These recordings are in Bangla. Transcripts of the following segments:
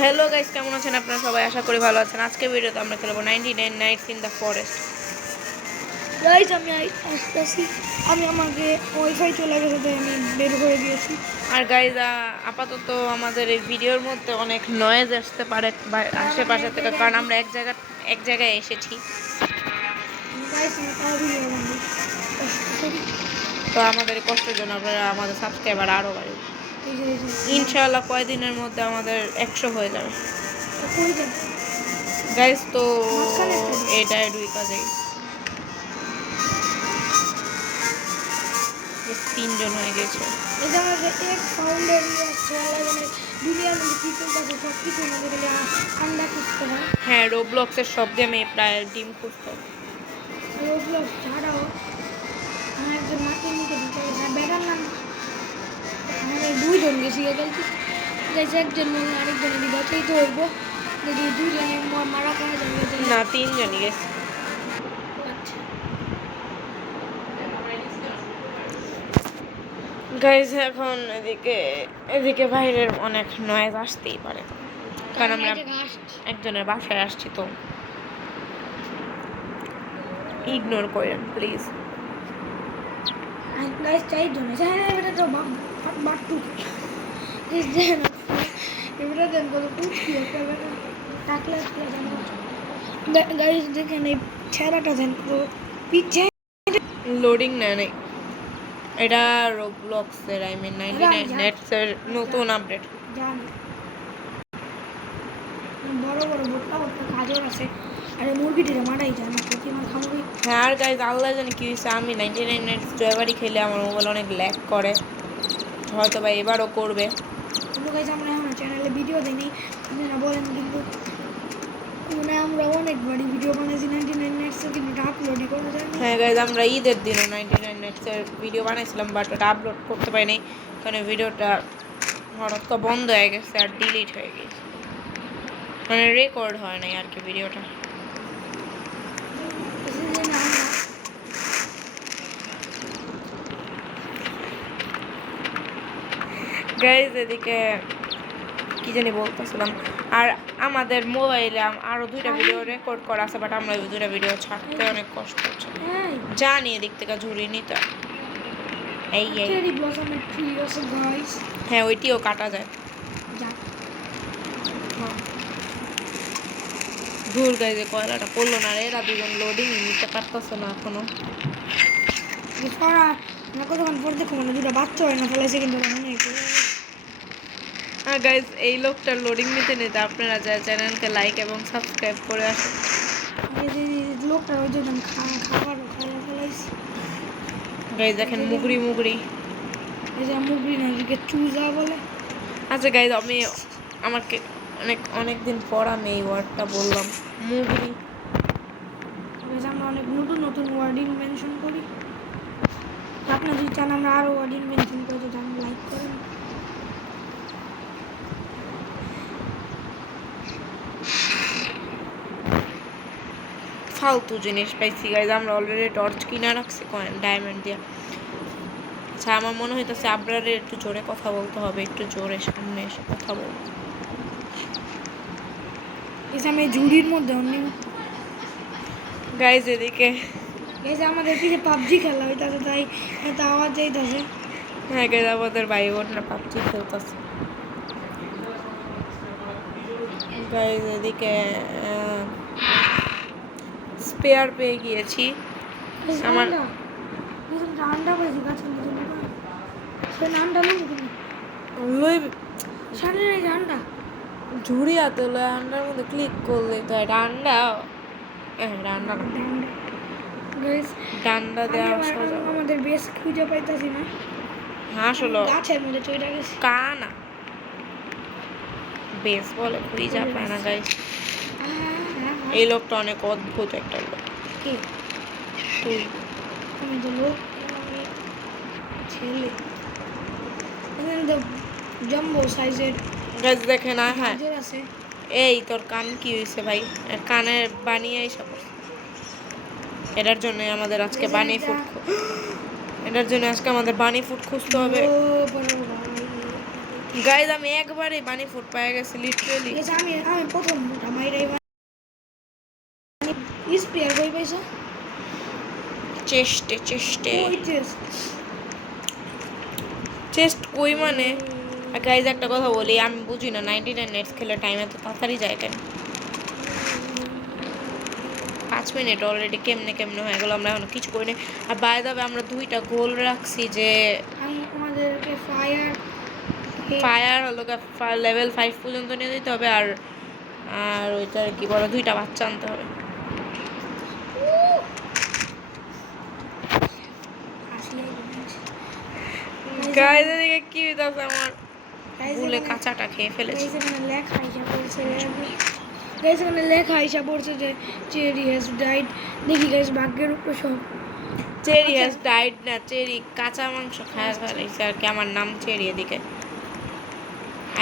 হ্যালো গাইস, কেমন আছেন আপনারা সবাই? আশা করি ভালো আছেন। আজকে ভিডিওতে আমরা খেলবো 99 nights in the forest. Guys আমি আসতেছি। আমাকে ওয়াইফাই চলে গেছে, তাই আমি বের হয়ে গিয়েছি। আর গাইস, আপাতত আমাদের এই ভিডিওর মধ্যে অনেক নয়েজ আসতে পারে আশেপাশে থেকে, কারণ আমরা এক জায়গায় এসেছি। তো আমাদের এই কষ্টের জন্য আপনারা আমাদের সাবস্ক্রাইবার আরও বাড়বে। ইনশাআল্লাহ কয়েকদিনের মধ্যে আমাদের 100 হয়ে যাবে গাইস। তো এটা দুই কাজে 3 জন হয়ে গেছে। হ্যাঁ, রোবলক্সের সব গেমে প্রায় ডিম খুঁজতে হবে। রোবলক্স ছাড়াও আমার একজন মাকে নিতে দিতে হবে। বেটার নাম আমাদের 2 জন গেছি গেছে একজন মনে আরেকজনের দিকে বাঁচাইতে হইব। যদি 2 জনে মারা খাওয়া যাবে না, 3 জনই গেছে। গাইজ, এখন এদিকে বাইরের অনেক নয়েজ আসতেই পারে, কারণ আমরা একজনের বাসায় আসছি, তো ইগনোর করেন প্লিজ। লোডিং নেই, এটা রোবলক্সের I mean 99 নাইটসের নতুন আপডেট। বড় বড় বোটটা কাজের আছে। আরে মুরগিটিরে মারাই যায় না, প্রতি আমার খামুই। হ্যাঁ, আর গাইজ আল্লাহ জানে কি হয়েছে, আমি 99 নাইটস জয়বাড়ি খেলে আমার মোবাইল অনেক ল্যাগ করে, হয়তো বা এবারও করবে। কিন্তু গাইজ আমরা এখন চ্যানেলে ভিডিও দিই আপনারা বলেন, কিন্তু মানে আমরা অনেকবারই ভিডিও বানাইছি 99 নাইটসের, কিন্তু এটা আপলোডই করা যায় না। হ্যাঁ গাইজ, আমরা ঈদের দিনও 99 নাইটসের ভিডিও বানাইছিলাম, বাট ওটা আপলোড করতে পারিনি, কারণ ভিডিওটা হঠাৎ করে বন্ধ হয়ে গেছে আর ডিলিট হয়ে গেছে, মানে রেকর্ড হয় নাই আর কি ভিডিওটা। গাইজ, এদিকে কি জানি বলতেছিলাম, আর আমাদের মোবাইলে আরও 2টা ভিডিও রেকর্ড করা আছে, বাট আমরা ওই 2টা ভিডিও ছাড়তে অনেক কষ্ট হচ্ছে। জানি এদিক থেকে ঝুড়ি নিতে এই হ্যাঁ, ওইটিও কাটা যায়। দূর গাইজে কয়লাটা পড়লো না, এরা 2জন লোডিং নিতে পারতেছে না এখনো। কতক্ষণ পর দেখো মানে 2টা বাচ্চা হয় না ফেলাইছে, কিন্তু আর গাইজ, এই লোকটার লোডিং নিতে নিতে আপনারা যা চ্যানেলকে লাইক এবং সাবস্ক্রাইব করে আসুন। লোকটার ওই জন্য খাবারও খাইয়ে ফেলাইছি। গাইজ দেখেন, মুগরি এই যে মুগরি না, এদিকে চুজা বলে। আচ্ছা গাইজ, আমি আমাকে অনেক দিন পর আমি এই ওয়ার্ডটা বললাম, মুগরি। আমরা অনেক নতুন ওয়ার্ড ইনভেনশন করি। আপনারা যদি চান আমরা আরও ওয়ার্ড ইনভেনশন করি, যদি আপনি লাইক করেন। ফালতু জিনিস পাইছি গাইজ, আমরা অলরেডি টর্চ কিনে রাখছি ডায়মন্ড দিয়ে। আচ্ছা, আমার মনে হইতেছে আবরারে একটু জোরে কথা বলতে হবে, একটু জোরে সামনে এসে কথা বলবো। আমি ঝুড়ির মধ্যে অনেক গাইজ এদিকে আমাদের পিছিয়ে পাবজি খেলা হইতাছে, তাই এত আওয়াজ যাইতাছে। হ্যাঁ গাইজ, আমাদের ভাই বোনরা পাবজি খেলতেছে। গাইজ এদিকে স্পেয়ার পেয়ে গিয়েছি। আমার আন্ডা পাইছি গাছের নিচে, সে আন্ডা লই আন্ডা ঝুড়ি হাতে লয়, আন্ডার মধ্যে ক্লিক করলে তো এটা আন্ডা। ডান্ডা ডান্ডা দেওয়া সোজা। আমাদের বেশ খুঁজে পাইতাছি না। হাঁস হলো গাছের মধ্যে চলে গেছে। কানা বেশ বলে খুঁজে পায় না গাইজ। এই লোকটা অনেক অদ্ভুত একটা লোক। কি তুই? আমি তো লোক, ছেলে জম্বো সাইজের গাছ দেখে না। হ্যাঁ, আছে। এই তোর কান কি হয়েছে ভাই? কানের বানিয়ে এসব এটার জন্য আমাদের আজকে বানি ফুড খুঁজতে হবে। গাইজ আমি একবারে বানি ফুড পেয়ে গেছি লিটারালি। এই যে আমি প্রথম আমার এই স্পেয়ার কই পয়সা চেস্টে ওই টেস্ট চেস্ট কই মানে গাইজ একটা কথা বলি, আমি বুঝি না 99 নেটস খেলে টাইম এত তাড়াতাড়ি যায় কেন। 5 মিনিট অলরেডি কেমনে কেমনে হয়ে গেল, আমরা এখনো কিছু করিনি। আর বাই দ্য ওয়ে আমরা 2টা গোল রাখছি যে আমাদেরকে ফায়ার হলো লেভেল 5 পর্যন্ত নিয়ে যেতে হবে, আর আর ওইটা কি বলো 2টা বাচ্চা আনতে হবে। গাইজ এদিকে কি হইতাছে, আমার ভুলে কাঁচাটা খেয়ে ফেলেছি। লেখা হিসাব পড়ছে যে চেরি হ্যাজ ডাইড। দেখি গাইস ভাগ্যের উপর সব। চেরি হ্যাজ ডাইড না, চেরি কাঁচা মাংস খায় ফেলেছে আর কি। আমার নাম চেরি, এদিকে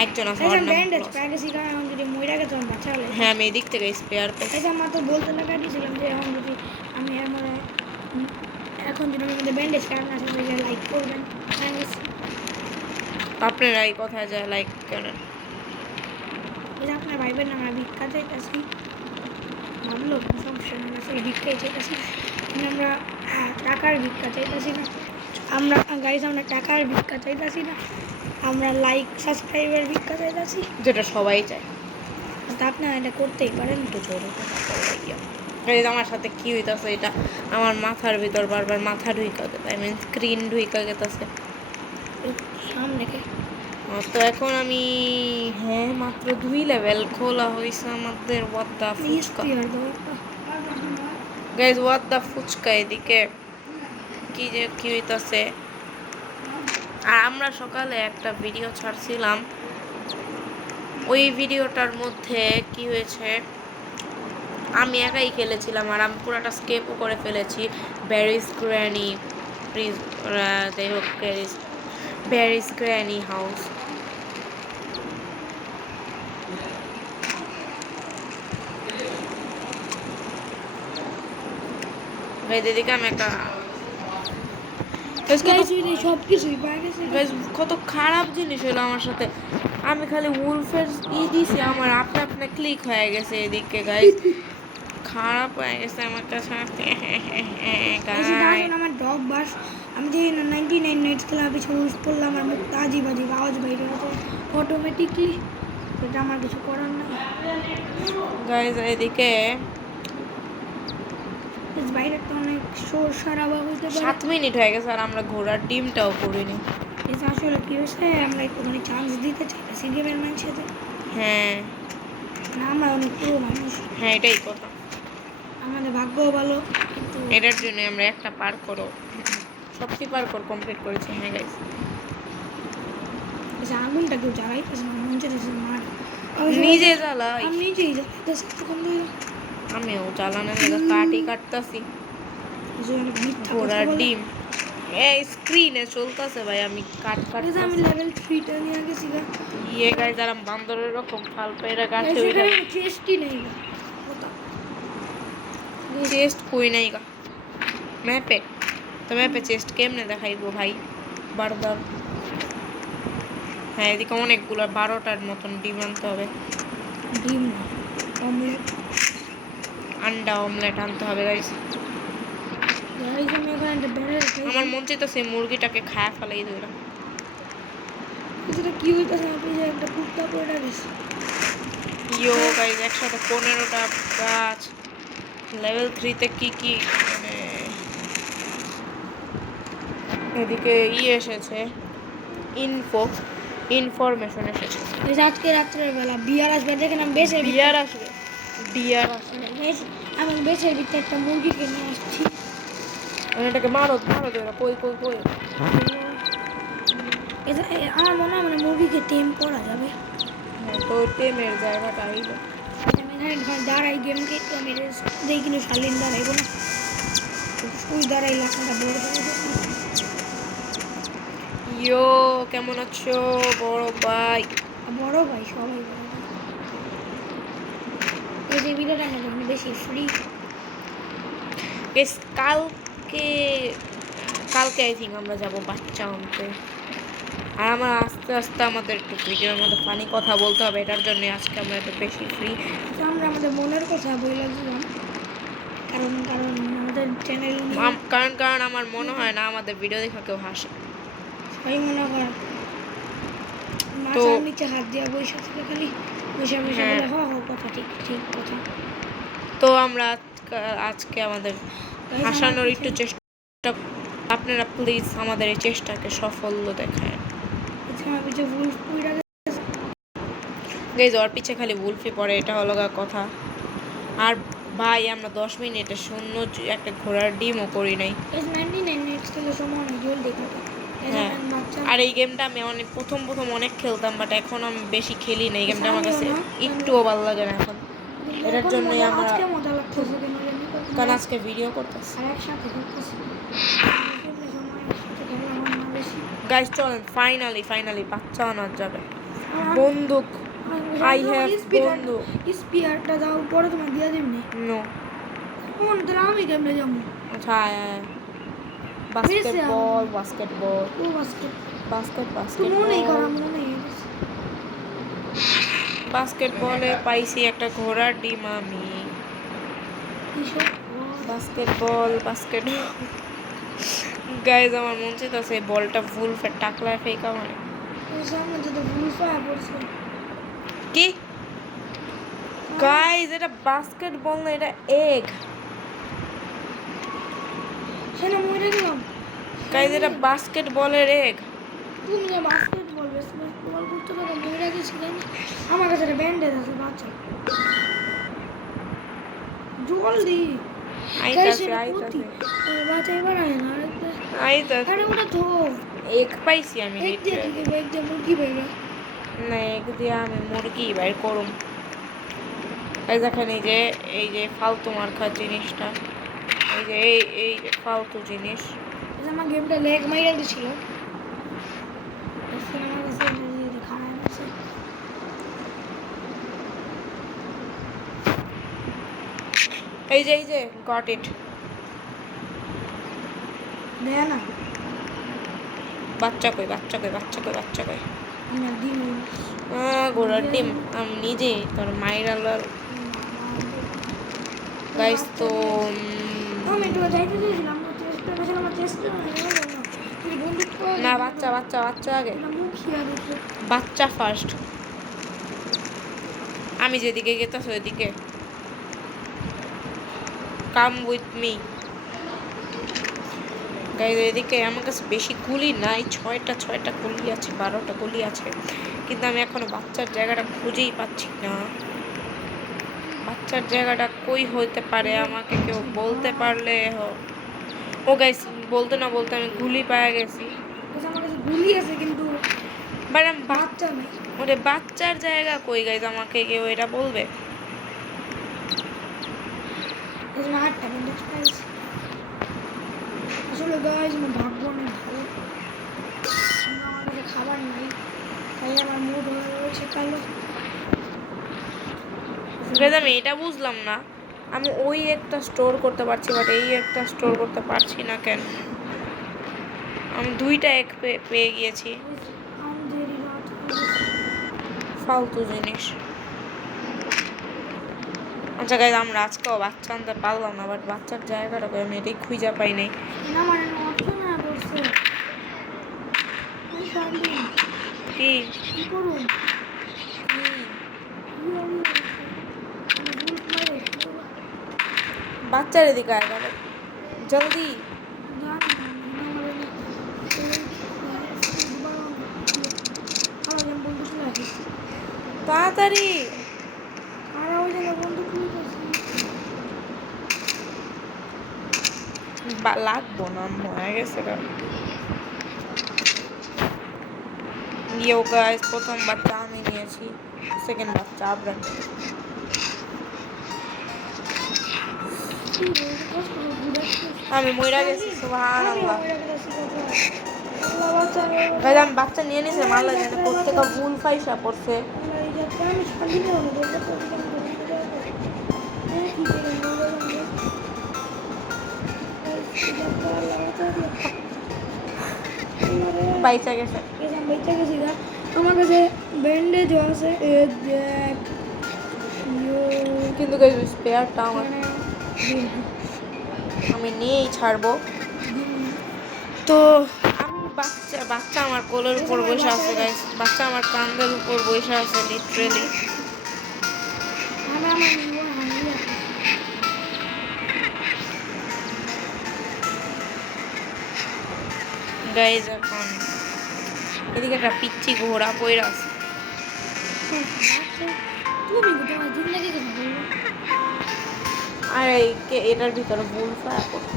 একজন আছে ওর নাম ব্যান্ডেজ প্যাকেসি গায় এখন যদি মইরা গেছে তখন বাঁচা হলে। হ্যাঁ আমি এদিক থেকে স্পেয়ার পাই। গাইস আমরা তো বলতে লাগা দিয়েছিলাম যে এখন যদি আমি আমার এখন যদি আমাদের ব্যান্ডেজ কারণ আছে যে লাইক করবেন গাইস। আপনারা এই কথায় যায় লাইক করেন। এই যে আপনার ভাই বোন আমরা ভিক্ষা চাইতেছি, ভাবলো সমস্যা নেই, আসলে ভিক্ষাই চাইতেছি আমরা, টাকার ভিক্ষা চাইতেছি না আমরা গাইস, আমরা টাকার ভিক্ষা চাইতেছি না, আমরা লাইক সাবস্ক্রাইবার ভিক্ষা চাইতেছি, যেটা সবাই চায়। তা আপনারা এটা করতেই পারেন। তো জোরে কথা বলাইয়া গাইজ আমার সাথে কি হইতাছে, এটা আমার মাথার ভিতর বারবার মাথা ঢুইকা গেছে, আই মিন স্ক্রিন ঢুইকা গেছে সামনে কে। তো এখন আমি হ্যাঁ মাত্র 2 লেভেল খোলা হয়েছে আমাদের। What the fuchka guys, what the fuchka. এদিকে কি যে কি হইতাছে। আর আমরা সকালে একটা ভিডিও ছাড়ছিলাম, ওই ভিডিওটার মধ্যে কি হয়েছে, আমি একাই খেলেছিলাম আর আমি পুরোটা স্কেপও করে ফেলেছি। ব্যারিস গ্র্যানি প্লিজ, যাই হোক ব্যারিস গ্র্যানি হাউস। এদিকে আমি একটা সব কিছুই পাই গেছে। কত খারাপ জিনিস হলো আমার সাথে। আমি খালি উলফের দিছি, আমার আপনা আপনা ক্লিক হয়ে গেছে এদিকে গাইজ, খারাপ হয়ে গেছে আমার কাছে। আমার ডগ বাস আমি যে 99 নাইটস খেলা পিছনে ইউজ করলাম, আমার মুখ তাজি বাজি আওয়াজ বাইরে হতো অটোমেটিকলি, এটা আমার কিছু করার নাই গাইজ। এদিকে বাইরে তো অনেক শোর সারাবা হইতে পারে। 7 মিনিট হয়ে গেছে আর আমরা ঘোড়ার ডিমটাও করিনি। এটা আসলে কি হয়েছে, আমরা একটুখানি চান্স দিতে চাইছি গেমের মানুষের। হ্যাঁ না আমরা অনেক পুরো মানুষ, হ্যাঁ এটাই কথা, আমাদের ভাগ্যও ভালো। এটার জন্য আমরা একটা পার করো সবটি পার কর কমপ্লিট করেছি। হ্যাঁ গাইজ আগুনটা কেউ জ্বালাইতেছে না, মন চাইতেছে মার, নিজে জ্বালাই, আমি নিজেই জ্বালাইতেছি তখন আমিও জ্বালানোর লেগে কাটি কাটতাছি। ঘোড়ার ডিম এই স্ক্রিনে চলতেছে ভাই, আমি কাট কাটতেছি। আমি লেভেল 3 টা নিয়ে গেছি গা। ইয়ে গাইজ আর আমি বান্দরের রকম ফাল পেরা গাছে এখানে চেস্টই নেই গা, চেস্ট কই নাই গা ম্যাপে। তো ম্যাপে চেস্ট কেমনে দেখাইবো ভাই বারবার। হ্যাঁ এদিকে অনেকগুলো 12টার মতন ডিম আনতে হবে। ডিম অমলেট, আন্ডা অমলেট আনতে হবে গাইজ। আমার মন চাইতেছে মুরগিটাকে খায়া ফেলাই দিলাম। কি হইতেছে একটা কুত্তা পড়ে গেছে। ইয়ো গাইজ একসাথে 15টা গাছ। লেভেল 3 তে কি কি মানে এদিকে এসেছে ইনফরমেশন এসেছে। আজকে রাত্রের বেলা বিয়ার আসবে, দেখেন আমি বিয়ার আসবে আমি বেশের ভিতরে একটা মুরগিকে নিয়ে আসছি। এটাকে মারো ধরো কই কই কই। আমার মনে হয় মানে মুরগিকে টেম করা যাবে। হ্যাঁ তো টেমের জায়গাটা আইলো। এখানে দাঁড়াই গেমকে তো মেরে যেই কিনে শালিন দাঁড়াইব না, ওই দাঁড়াই লাখটা বড় ইয়ো কেমন আছো বড় ভাই? বড় ভাই সবাই বড় ভাই। এই যে ভিডিওটা আমাদের বেশি ফ্রি। কালকে আই থিঙ্ক আমরা যাব বাচ্চা আনতে। আর আমার আস্তে আস্তে আমাদের একটু ভিডিওর মধ্যে ফানি কথা বলতে হবে, এটার জন্য আজকে আমরা একটু বেশি ফ্রি। আমরা আমাদের মনের কথা বলে দিলাম, কারণ কারণ আমাদের চ্যানেল কারণ আমার মনে হয় না আমাদের ভিডিও দেখে কেউ হাসে। সবাই মনে হয় তো মাথার নিচে হাত দিয়া বসে থেকে খালি বসে বসে হ্যাঁ। বলে হ কথা ঠিক ঠিক কথা। তো আমরা আজকে আমাদের হাসানোর একটু চেষ্টা, আপনারা প্লিজ আমাদের এই চেষ্টাকে সাফল্য দেখায়। আচ্ছা আমি যে ভুল পুইরা গাইজ ওর পিছে খালি উলফি পড়ে, এটা হলো কথা। আর ভাই আমরা 10 মিনিটে শূন্য একটা ঘোড়ার ডিমও করি নাই। এস 99 মিনিটস খেলে সময় অনেক জলদি কাটে। হ্যাঁ আর এই গেমটা আমি অনেক প্রথম অনেক খেলতাম, বাট এখন আমি বেশি খেলি না এই গেমটা, আমার কাছে একটুও ভালো লাগে না এখন। এটার জন্যই আমরা আজকে মজা লাগতেছে কেন জানি, কারণ আজকে ভিডিও করতেছি। আর একসাথে করতেছি সময় একসাথে খেলা হয় না বেশি। গাইজ চলেন ফাইনালি বাচ্চা আনা যাবে। বন্দুক আই হ্যাভ বন্দুক। স্পিয়ারটা দাও পরে তোমার দিয়া দিমনি। নো কোন তাহলে আমি কেমনে যাবো? আচ্ছা বাস্কেটবল ও বাস্কেট তো মনেই বাস্কেটবল করা মনে বাস্কেটবলে পাইছি একটা ঘোড়ার ডিম আমি। বাস্কেটবল গাইজ আমার মন চাইতেছে এই বলটা ফুল টাকলায় ফেকা মানে সামনে যদি ভুল পাওয়া পড়ছে কি। গাইজ এটা বাস্কেটবল না, এটা এগ। সেটা মরে গেলাম। গাইজ এটা বাস্কেটবলের এগ। তুমি যে বাস্কেটবল বাস্কেটবল করতে থাকো মরে গেছিলে না। আমার কাছে একটা ব্যান্ডেজ আছে বাচ্চা জলদি আইতাছে বাচ্চা এবার আয় না আরে ওটা তো এগ পাইছি আমি এক দিয়ে কি দেবে এক দিয়ে মুরগি বেরবে না, এগ দিয়ে আমি মুরগি বাইর করুম। এই দেখেন এই যে ফালতু মার্কা জিনিসটা, এই যে ফালতু জিনিস। আমার গেমটা লেগ মাইরা দিছিল। আমার কাছে খারাপ আছে। এই যে গট ইট। দেয়া না বাচ্চা কই আমার দিন ঘোড়ার ডিম আমি নিজে তোর মায়ের আলার। গাইস তো আমি একটু যাইতে দিয়েছিলাম চেষ্টা করেছিলাম আমার চেষ্টা না বাচ্চা আগে, বাচ্চা ফার্স্ট। আমি যেদিকে গেতাছি ওইদিকে কাম উইথ মি। গাইজ এদিকে আমার কাছে বেশি গুলি নাই, ছয়টা গুলি আছে, 12টা গুলি আছে, কিন্তু আমি এখনো বাচ্চার জায়গাটা খুঁজেই পাচ্ছি না। বাচ্চার জায়গাটা কই হইতে পারে আমাকে কেউ বলতে পারলে। ও গাইজ বলতে না বলতে আমি গুলি পাওয়া গেছি। আমার কাছে গুলি আছে কিন্তু বাচ্চা নাই। ওরে বাচ্চার জায়গা কই গাইজ আমাকে কেউ এটা বলবে? আসলে গাইজ আমার ভাগ্য অনেক ভালো, আমার কাছে খাবার নাই তাই আমার মুড হয়ে রয়েছে কালো। আমি এটা বুঝলাম না, আমি ওই একটা স্টোর করতে পারছি বাট এই একটা স্টোর করতে পারছি না কেন? আমি 2টা এক পেয়ে গিয়েছি। ফালতু জিনিস। আচ্ছা গাইজ আমরা আজকেও বাচ্চা আনতে পারলাম না, বাট বাচ্চার জায়গাটা আমি এটাই খুঁজে পাই নাই। কি বাচ্চার এদিকে আয় বাবা জলদি। তাড়াতাড়ি লাগবো না, হয়ে গেছে। গাইস প্রথম বাচ্চা আমি নিয়েছি, সেকেন্ড বাচ্চা আবরার। আমি মইরা গেছি। সুবহানাল্লাহ গাইস আমি বাচ্চা নিয়ে নিছে, মারলা জানে প্রত্যেকটা ভুল ফাইসা পড়ছে। বাইচা গেছে বেঁচে গেছি গা। আমার কাছে ব্যান্ডেজও আছে কিন্তু স্পেয়ারটা আমার আমি নিয়েই ছাড়বো। তো আমি বাচ্চা বাচ্চা আমার কোলের উপর বসে আছে গাইস, বাচ্চা আমার কাঁধের উপর বসে আছে লিটারেলি। গাইস এখন এদিকে একটা পিচ্ছি ঘোড়া পইরা আছে। আর এটার ভিতরে ভুল ফায়ার করছে।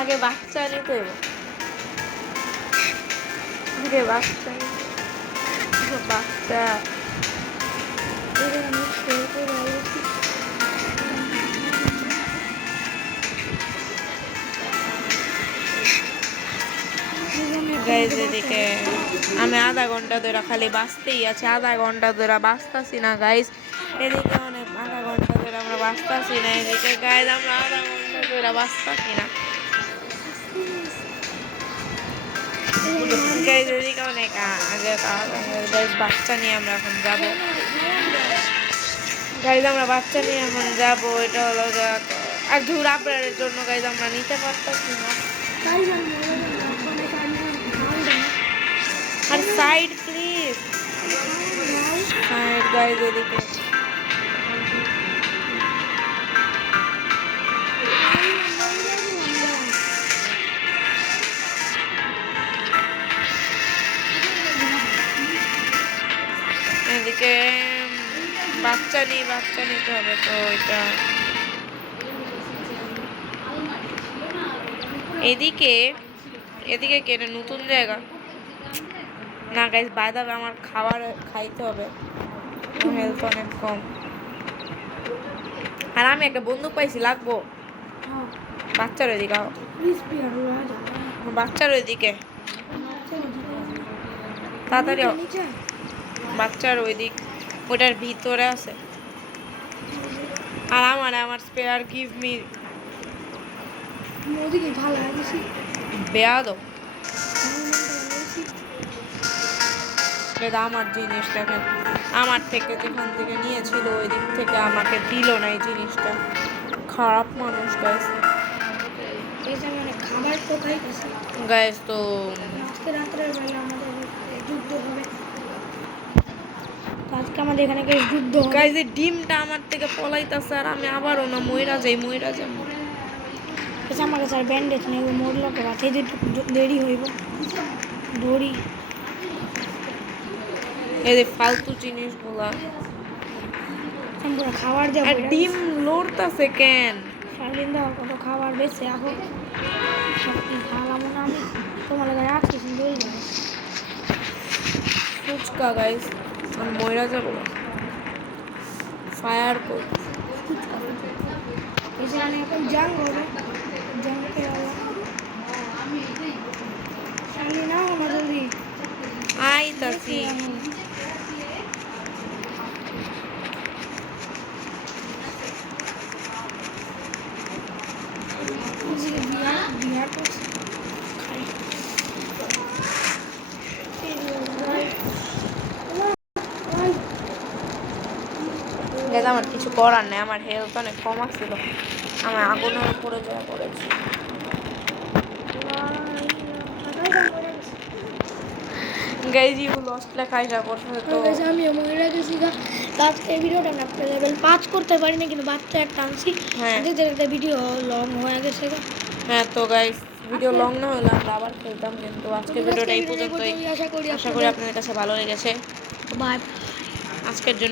আগে বাচ্চা নিতে হবে, আগে বাচ্চা বাচ্চা গাইজ এদিকে আমি আধা ঘন্টা ধরে খালি বাঁচতেই আছি, আধা ঘন্টা ধরে বাঁচতাছি না গাইজ। এদিকে অনেক আধা ঘন্টা ধরে আমরা বাঁচতাছি না, এদিকে গাইজ আমরা আধা ঘন্টা ধরে বাঁচতাছি না গাইজ। এদিকে অনেক গাইজ বাচ্চা নিয়ে আমরা এখন যাবো গাইজ, আমরা বাচ্চা নিয়ে এখন যাবো। এটা হলো আর ধুর আপনার জন্য গাইজ আমরা নিতে পারতাছি না। আর সাইড প্লিজ, সাইড গাইজ। এদিকে এদিকে বাচ্চা নিতে হবে। তো এটা এদিকে এদিকে কি এটা নতুন জায়গা না গাইজ? বাইরে আমার খাবার খাইতে হবে, হেলথ অনেক কম। আর আমি একটা বন্দুক পাইছি, লাগবো? বাচ্চার ওইদিকে, বাচ্চার ওইদিকে তাড়াতাড়ি, বাচ্চার ওইদিক ওটার ভিতরে আছে। আর আমার স্পেয়ার গিভ মি বেয়াদব। আমার জিনিস দেখেন, আমার থেকে যেখান থেকে নিয়েছিল ওই দিক থেকে আমাকে দিল না এই জিনিসটা। খারাপ মানুষ গাইস। গাইস তো আজকে আমাদের এখানে যুদ্ধ গাইস, এই ডিমটা আমার থেকে পলাইতাছে আর আমি আবারও না মইরা যাই। আমার কাছে আর ব্যান্ডেজ নেই, মরলো তো রাতে দেরি হইব দড়ি। এই যে ফালতু জিনিসগুলা খাবার দেওয়া আর ডিম লড়তাছে কেন? সারাদিন দেওয়া কত খাবার বেঁচে এখন সব কি খাওয়ালাম না আমি, তোমার লাগে রাখছি দড়ি যাবে ফুচকা গাইস, আমি মইরা যাবো। ফায়ার করি এখানে এখন জাং হবে, জাংকে সামনে নাও আমার জলদি আইতাছি। আমার কিছু করার নেই, আমার হেলথ অনেক কম ছিল, আমি আগুনের উপরে যাওয়া পড়েছি। গাইজ ইউ লস্ট লেখা আইসা পড়ছে। তো আমি মহিলা গেছি আজকে ভিডিওটা আমি আপনার লেভেল 5 করতে পারি না, কিন্তু বাচ্চা একটা আনছি। হ্যাঁ, একটা ভিডিও লং হয়ে গেছে। হ্যাঁ তো গাইজ ভিডিও লং না হলে আমরা আবার খেলতাম, কিন্তু আজকে ভিডিওটা এই পর্যন্তই। আশা করি আপনাদের কাছে ভালো লেগেছে। বাই। আজকের জন্য